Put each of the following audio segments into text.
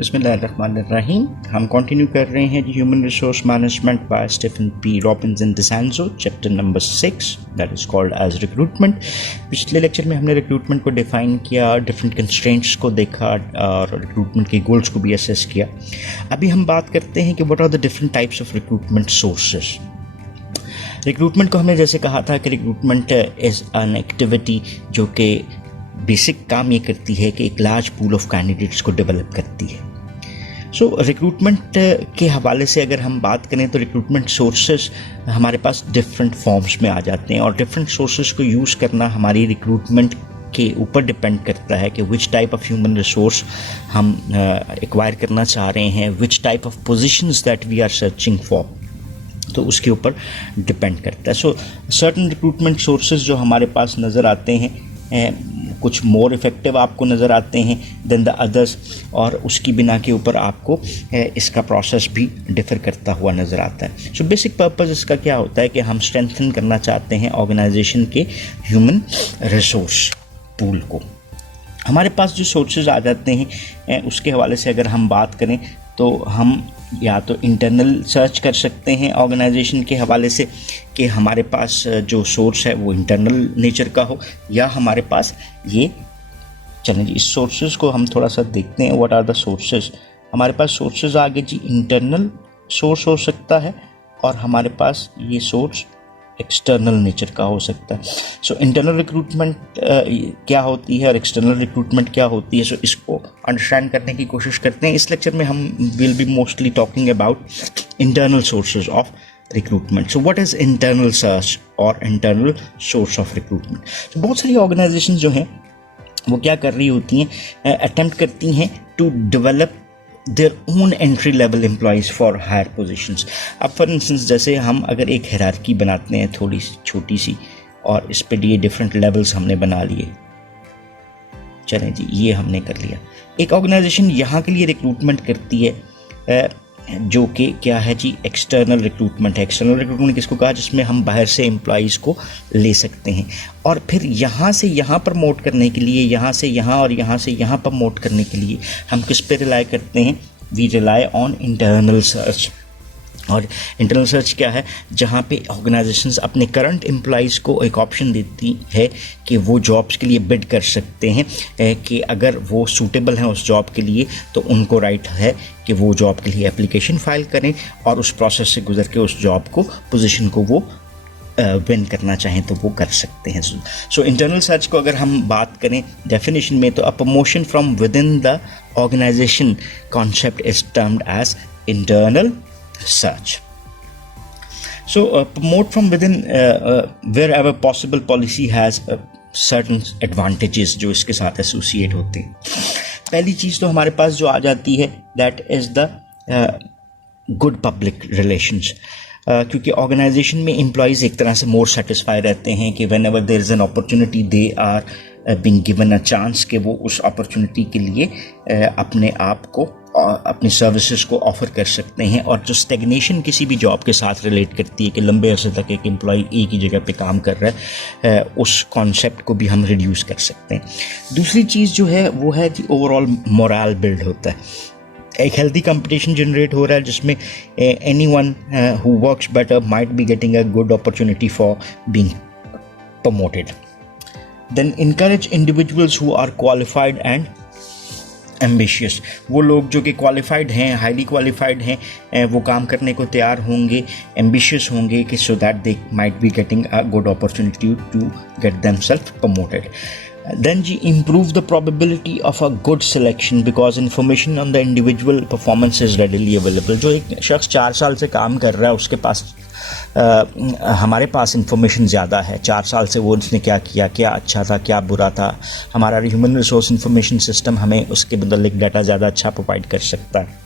बिस्मिल्लाहिर्रहमानिर्रहीम। हम कंटिन्यू कर रहे हैं human resource management by Stephen P Robinson DeCenzo, chapter number 6 that is called as recruitment. पिछले लेक्चर में हमने रिक्रूटमेंट को डिफाइन किया, डिफरेंट कंस्ट्रेंट्स को देखा और रिक्रूटमेंट के गोल्स को भी असेस किया। अभी हम बात करते हैं कि what are the different types of recruitment sources. Recruitment को हमने जैसे कहा था कि रिक्रूटमेंट इज़ एन एक्टिविटी जो कि बेसिक काम ये करती है कि एक लार्ज पूल ऑफ कैंडिडेट्स को डेवलप करती है। सो रिक्रूटमेंट के हवाले से अगर हम बात करें तो रिक्रूटमेंट सोर्सेज हमारे पास डिफरेंट फॉर्म्स में आ जाते हैं और डिफरेंट सोर्सेज को यूज़ करना हमारी रिक्रूटमेंट के ऊपर डिपेंड करता है कि which type of human resource हम एक्वायर करना चाह रहे हैं, which type of positions that we are searching for, तो उसके ऊपर डिपेंड करता है। सो सर्टन रिक्रूटमेंट सोर्सेज जो हमारे पास नज़र आते हैं, कुछ मोर इफ़ेक्टिव आपको नज़र आते हैं देन द अदर्स, और उसकी बिना के ऊपर आपको इसका प्रोसेस भी डिफ़र करता हुआ नज़र आता है। सो बेसिक पर्पस इसका क्या होता है कि हम स्ट्रेंथन करना चाहते हैं ऑर्गेनाइजेशन के ह्यूमन रिसोर्स पूल को। हमारे पास जो सोर्सेज आ जाते हैं उसके हवाले से अगर हम बात करें तो हम या तो इंटरनल सर्च कर सकते हैं ऑर्गेनाइजेशन के हवाले से कि हमारे पास जो सोर्स है वो इंटरनल नेचर का हो, या हमारे पास ये चलें जी इस सोर्सेज को हम थोड़ा सा देखते हैं। What are the sources. हमारे पास सोर्सेज आगे जी इंटरनल सोर्स हो सकता है और हमारे पास ये सोर्स एक्सटर्नल नेचर का हो सकता है। सो इंटरनल रिक्रूटमेंट क्या होती है और एक्सटर्नल रिक्रूटमेंट क्या होती है, सो इसको अंडरस्टैंड करने की कोशिश करते हैं। इस लेक्चर में हम will be mostly talking about internal sources of recruitment. So what is internal search और इंटरनल सोर्स ऑफ रिक्रूटमेंट। तो बहुत सारी ऑर्गेनाइजेशन जो हैं वो क्या कर रही होती हैं, अटेम्प्ट करती हैं to develop their own entry level employees for higher positions। अब फॉर इंस्टेंस जैसे हम अगर एक हायरार्की बनाते हैं थोड़ी सी छोटी सी और इस पे ये डिफरेंट लेवल्स हमने बना लिए, चलें जी ये हमने कर लिया। एक ऑर्गेनाइजेशन यहाँ के लिए रिक्रूटमेंट करती है जो कि क्या है जी एक्सटर्नल रिक्रूटमेंट है। एक्सटर्नल रिक्रूटमेंट किसको कहा, जिसमें हम बाहर से एम्प्लॉइज़ को ले सकते हैं और फिर यहाँ से यहाँ प्रमोट करने के लिए, यहाँ से यहाँ और यहाँ से यहाँ प्रमोट करने के लिए हम किस पे रिलाई करते हैं, we rely on internal search. और इंटरनल सर्च क्या है, जहाँ पे ऑर्गेनाइजेशंस अपने करंट एम्प्लॉइज़ को एक ऑप्शन देती है कि वो जॉब्स के लिए बिड कर सकते हैं कि अगर वो सूटेबल हैं उस जॉब के लिए तो उनको राइट है कि वो जॉब के लिए एप्लीकेशन फ़ाइल करें और उस प्रोसेस से गुजर के उस जॉब को, पोजीशन को वो विन करना चाहें तो वो कर सकते हैं। सो इंटरनल सर्च को अगर हम बात करें डेफिनेशन में तो a promotion from within the organization concept is termed as internal search. So promote from within wherever possible policy has certain advantages जो इसके साथ associate होते हैं। पहली चीज़ तो हमारे पास जो आ जाती है that is the good public relations। क्योंकि ऑर्गेनाइजेशन में एम्प्लॉयज़ एक तरह से मोर सेटिस्फाई रहते हैं कि whenever there is an opportunity they are being given a chance कि वो उस अपॉर्चुनिटी के लिए अपने आप को अपनी सर्विसेज को ऑफ़र कर सकते हैं। और जो स्टेगनेशन किसी भी जॉब के साथ रिलेट करती है कि लंबे अरसे तक एक एम्प्लॉय एक ही जगह पे काम कर रहा है, उस कॉन्सेप्ट को भी हम रिड्यूस कर सकते हैं। दूसरी चीज़ जो है वो है कि ओवरऑल मोरल बिल्ड होता है, एक हेल्दी कंपटीशन जनरेट हो रहा है जिसमें anyone who works better might be getting a good opportunity for being promoted. Then encourage individuals who are qualified and ambitious. वो लोग जो कि क्वालिफाइड हैं, हाईली क्वालिफाइड हैं, वो काम करने को तैयार होंगे, एम्बिशियस होंगे कि so that they might be getting a good opportunity to get themselves promoted. Then जी improve the probability of a good selection because information on the individual performance is readily available। जो एक शख्स 4 साल से काम कर रहा है उसके पास हमारे पास इंफॉर्मेशन ज़्यादा है, 4 साल से वो उसने क्या किया, क्या अच्छा था क्या बुरा था। हमारा ह्यूमन रिसोर्स इंफॉर्मेशन सिस्टम हमें उसके मुतालिक डाटा ज़्यादा अच्छा प्रोवाइड कर सकता है।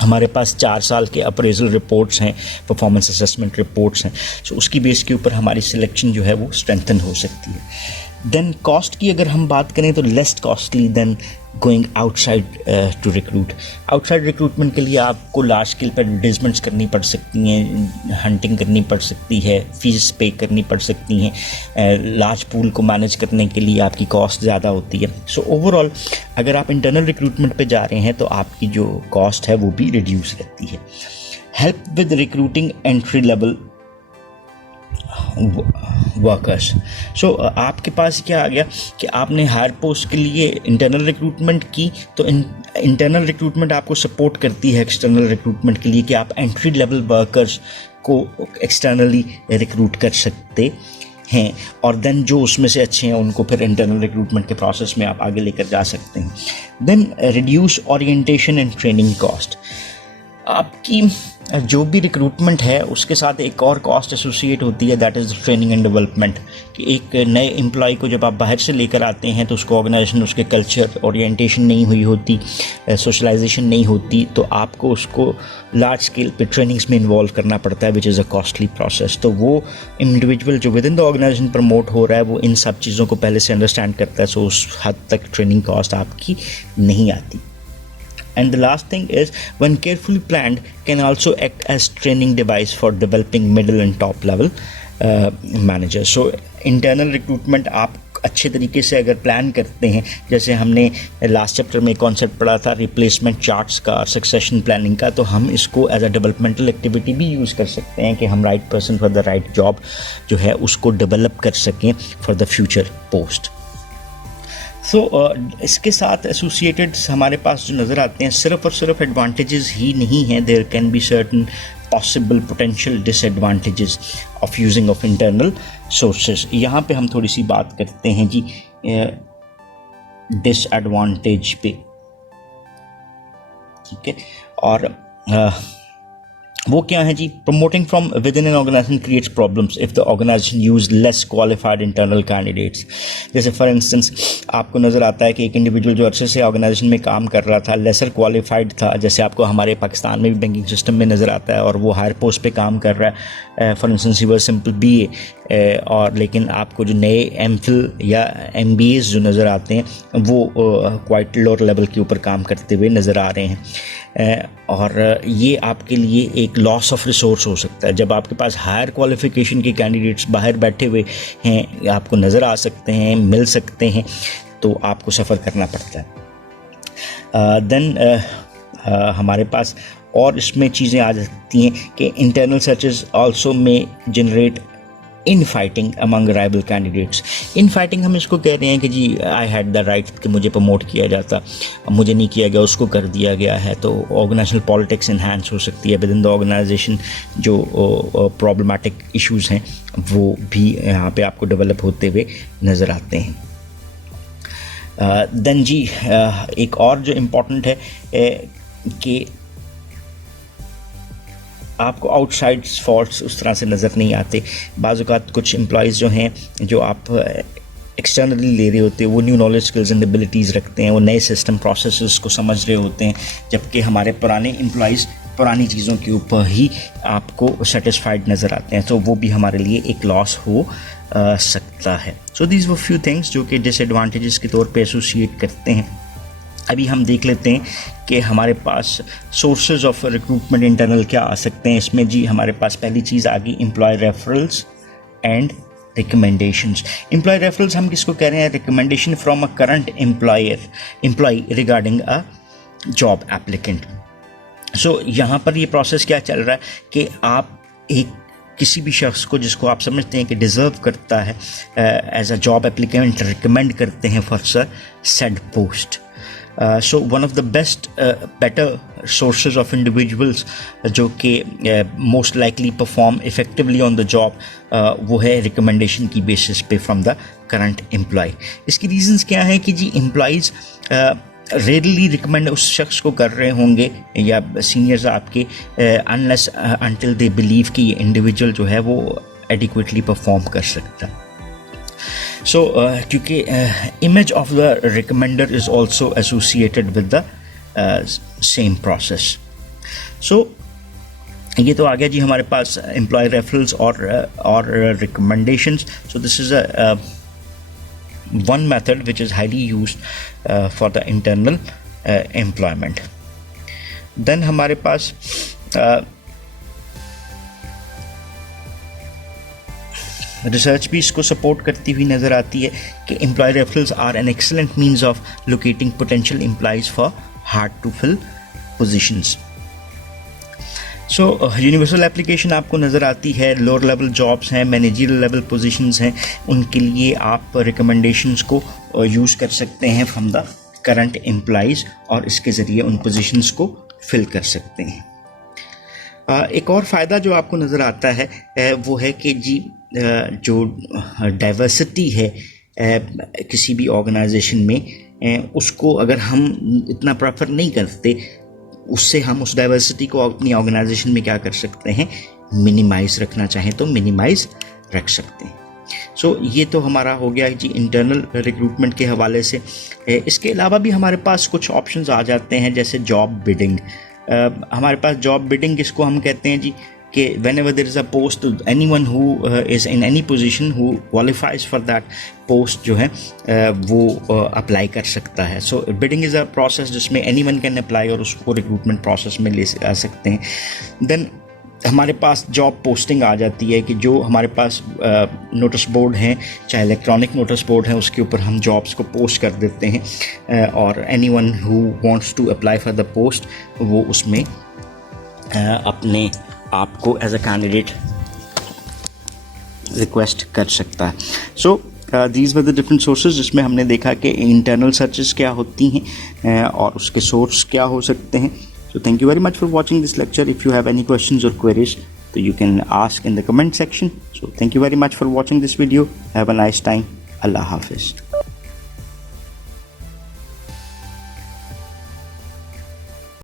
हमारे पास 4 साल के अप्रेजल रिपोर्ट्स हैं, परफॉर्मेंस असेसमेंट रिपोर्ट्स हैं, तो उसकी बेस के ऊपर हमारी सिलेक्शन जो है वो स्ट्रेंथन हो सकती है। देन कॉस्ट की अगर हम बात करें तो less costly than going outside to recruit. Outside recruitment के लिए आपको लार्ज स्केल पर एडवर्टाइजमेंट्स करनी पड़ सकती हैं, हंटिंग करनी पड़ सकती है, फीस पे करनी पड़ सकती हैं, लार्ज पूल को मैनेज करने के लिए आपकी कॉस्ट ज़्यादा होती है। सो ओवरऑल अगर आप इंटरनल रिक्रूटमेंट पे जा रहे हैं तो आपकी जो कॉस्ट है वो भी रिड्यूस रहती है। Help with recruiting entry level workers. So आपके पास क्या आ गया कि आपने हायर पोस्ट के लिए इंटरनल रिक्रूटमेंट की, तो इंटरनल रिक्रूटमेंट आपको सपोर्ट करती है एक्सटर्नल रिक्रूटमेंट के लिए कि आप एंट्री लेवल वर्कर्स को एक्सटर्नली रिक्रूट कर सकते हैं, और देन जो उसमें से अच्छे हैं उनको फिर इंटरनल रिक्रूटमेंट के प्रोसेस में आप आगे लेकर जा सकते हैं। Then reduce orientation and training cost. आपकी जो भी रिक्रूटमेंट है उसके साथ एक और कॉस्ट एसोसिएट होती है, that is training and development. कि एक नए एम्प्लॉय को जब आप बाहर से लेकर आते हैं तो उसको ऑर्गेनाइजेशन, उसके कल्चर, ओरिएंटेशन नहीं हुई होती, सोशलाइजेशन नहीं होती, तो आपको उसको लार्ज स्केल पे ट्रेनिंग्स में इन्वॉल्व करना पड़ता है, which is a costly process. तो वो इंडिविजुअल जो within the organization promote हो रहा है वो इन सब चीज़ों को पहले से अंडरस्टैंड करता है, सो उस हद तक ट्रेनिंग कॉस्ट आपकी नहीं आती। And the last thing is, when carefully planned, can also act as training device for developing middle and top level managers. So internal recruitment आप अच्छे तरीके से अगर प्लान करते हैं, जैसे हमने लास्ट चैप्टर में कॉन्सेप्ट पढ़ा था रिप्लेसमेंट चार्ट्स का, सक्सेशन प्लानिंग का, तो हम इसको एज अ डेवलपमेंटल एक्टिविटी भी यूज़ कर सकते हैं कि हम right person for the right job जो है उसको डेवलप कर सकें फॉर द फ्यूचर पोस्ट। सो इसके साथ एसोसिएटेड हमारे पास जो नज़र आते हैं सिर्फ और सिर्फ एडवांटेजेस ही नहीं हैं, there can be certain possible potential disadvantages of using of internal sources. यहाँ पे हम थोड़ी सी बात करते हैं जी डिसएडवांटेज पे, ठीक है। और वो क्या है जी, promoting from within an organization creates problems if the organization use less qualified internal candidates. जैसे फॉर इंस्टेंस आपको नज़र आता है कि एक इंडिविजुअल जो अच्छे से ऑर्गेनाइजेशन में काम कर रहा था लेसर क्वालिफाइड था, जैसे आपको हमारे पाकिस्तान में भी बैंकिंग सिस्टम में नज़र आता है, और वो हायर पोस्ट पे काम कर रहा है, for instance he was simple BA, और लेकिन आपको जो नए MPhil या MBAs जो नज़र आते हैं वो क्वाइट लोअर लेवल के ऊपर काम करते हुए नज़र आ रहे हैं, और ये आपके लिए एक लॉस ऑफ रिसोर्स हो सकता है। जब आपके पास हायर क्वालिफिकेशन के कैंडिडेट्स बाहर बैठे हुए हैं, आपको नज़र आ सकते हैं, मिल सकते हैं, तो आपको सफ़र करना पड़ता है। देन हमारे पास और इसमें चीज़ें आ जाती हैं कि इंटरनल सर्चेज आल्सो में generate in fighting among rival candidates. In fighting हम इसको कह रहे हैं कि जी आई हैड द राइट कि मुझे प्रमोट किया जाता, मुझे नहीं किया गया, उसको कर दिया गया है, तो ऑर्गेनाइजेशनल पॉलिटिक्स इन्हांस हो सकती है विद इन द ऑर्गेनाइजेशन। जो प्रॉब्लमेटिक इश्यूज़ हैं वो भी यहाँ पे आपको डेवलप होते हुए नज़र आते हैं। देन जी एक और जो इम्पोर्टेंट है कि आपको आउटसाइड फॉल्ट्स उस तरह से नज़र नहीं आते। बाज़ औक़ात कुछ एम्प्लॉयज़ जो हैं जो आप एक्सटर्नली ले रहे होते हैं वो new knowledge, skills and abilities रखते हैं, वो नए सिस्टम प्रोसेसेस को समझ रहे होते हैं, जबकि हमारे पुराने एम्प्लॉयज़ पुरानी चीज़ों के ऊपर ही आपको सेटिस्फाइड नज़र आते हैं, तो वो भी हमारे लिए एक लॉस हो सकता है। सो दीज वो फ्यू थिंग्स जो कि डिसएडवांटेजेस के तौर पे एसोसिएट करते हैं। अभी हम देख लेते हैं कि हमारे पास सोर्सेज ऑफ रिक्रूटमेंट इंटरनल क्या आ सकते हैं। इसमें जी हमारे पास पहली चीज़ आ गई employee referrals and recommendations. Employee referrals हम किसको कह रहे हैं? Recommendation from a current employee regarding a job applicant. So यहाँ पर ये प्रोसेस क्या चल रहा है कि आप एक किसी भी शख्स को जिसको आप समझते हैं कि डिज़र्व करता है as a job applicant recommend करते हैं for said post. So one of the better sources of individuals जो कि most likely perform effectively on the job वो है रिकमेंडेशन की बेसिस पे फ्रॉम द करंट एम्प्लॉय। इसकी रीजंस क्या है कि जी एम्प्लॉयज़ रेयरली रिकमेंड उस शख्स को कर रहे होंगे या सीनियर्स आपके अनलेस अनटिल दे बिलीव कि ये इंडिविजुअल जो है वो एडिक्वेटली परफॉर्म कर सकता है। सो क्योंकि image of the recommender is also associated with the same process. So ये तो आ गया जी हमारे पास एम्प्लॉय रेफरल्स और recommendations. So this is one method which is highly used for the internal employment. Then हमारे पास रिसर्च भी इसको सपोर्ट करती हुई नज़र आती है कि employee referrals are an excellent means of locating potential employees for hard to fill positions. So universal application आपको नज़र आती है. लोअर लेवल जॉब्स हैं, मैनेजरियल लेवल पोजीशंस हैं, उनके लिए आप रिकमेंडेशंस को यूज़ कर सकते हैं फ्रॉम द करंट एम्प्लॉयज़ और इसके ज़रिए उन पोजीशंस को फिल कर सकते हैं. एक और फ़ायदा जो आपको नज़र आता है वो है कि जी जो डाइवर्सिटी है किसी भी ऑर्गेनाइजेशन में, उसको अगर हम इतना प्रेफर नहीं करते, उससे हम उस डाइवर्सिटी को अपनी ऑर्गेनाइजेशन में क्या कर सकते हैं, मिनिमाइज़ रखना चाहें तो मिनिमाइज़ रख सकते हैं. सो ये तो हमारा हो गया जी इंटरनल रिक्रूटमेंट के हवाले से. इसके अलावा भी हमारे पास कुछ ऑप्शंस आ जाते हैं जैसे जॉब बिडिंग. हमारे पास जॉब बिडिंग इसको हम कहते हैं जी कि whenever there is a post, anyone who is in any position who qualifies for that post जो है वो अप्लाई कर सकता है. सो बिडिंग इज़ अ प्रोसेस जिसमें anyone can apply और उसको रिक्रूटमेंट प्रोसेस में ले आ सकते हैं. देन हमारे पास जॉब पोस्टिंग आ जाती है कि जो हमारे पास नोटिस बोर्ड हैं, चाहे इलेक्ट्रॉनिक नोटिस बोर्ड है, उसके ऊपर हम jobs को पोस्ट कर देते हैं और anyone who wants to apply for the post वो उसमें अपने आपको एज अ कैंडिडेट रिक्वेस्ट कर सकता है. So these were the different sources जिसमें हमने देखा कि इंटरनल सर्चेस क्या होती हैं और उसके सोर्स क्या हो सकते हैं. So thank you very much for watching this lecture. If you have any questions और क्वेरीज तो you can ask in the comment section. So thank you very much for watching this video. Have a nice time. अल्लाह हाफिज़.